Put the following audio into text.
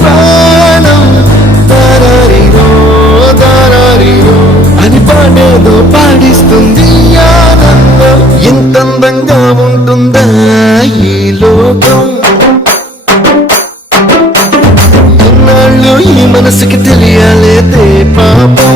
ప్రాణం దారారిరో దారారిరో అని పాడేదో పాడిస్తుంది ఆనందం. ఎంత అందంగా ఉంటుందా ఈ లోకం, ఎన్నాళ్ళు ఈ మనసుకి తెలియాలేదే పాపం.